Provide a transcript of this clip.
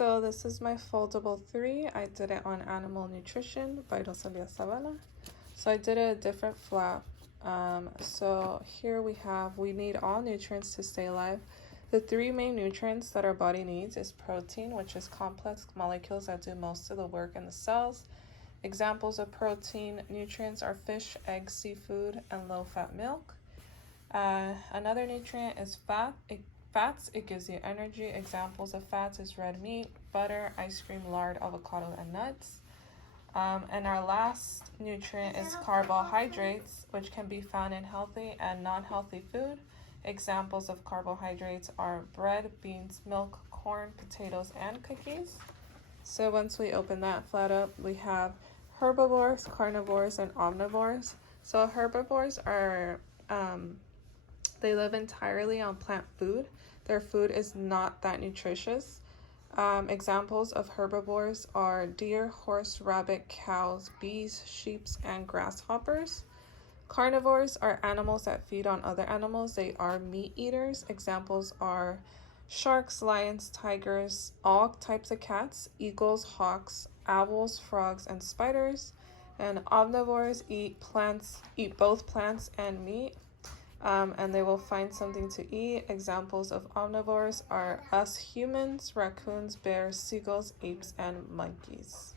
So this is my foldable 3. I did it on Animal Nutrition by Rosalia Zavala. So I did a different flap. So here we need all nutrients to stay alive. The 3 main nutrients that our body needs is protein, which is complex molecules that do most of the work in the cells. Examples of protein nutrients are fish, eggs, seafood, and low-fat milk. Another nutrient is fats. It gives you energy. Examples of fats is red meat, butter, ice cream, lard, avocado, and nuts. And our last nutrient is carbohydrates, which can be found in healthy and non-healthy food. Examples of carbohydrates are bread, beans, milk, corn, potatoes, and cookies. So once we open that flat up, we have herbivores, carnivores, and omnivores. So herbivores are they live entirely on plant food. Their food is not that nutritious. Examples of herbivores are deer, horse, rabbit, cows, bees, sheep, and grasshoppers. Carnivores are animals that feed on other animals. They are meat eaters. Examples are sharks, lions, tigers, all types of cats, eagles, hawks, owls, frogs, and spiders. And omnivores eat both plants and meat. And they will find something to eat. Examples of omnivores are us humans, raccoons, bears, seagulls, apes, and monkeys.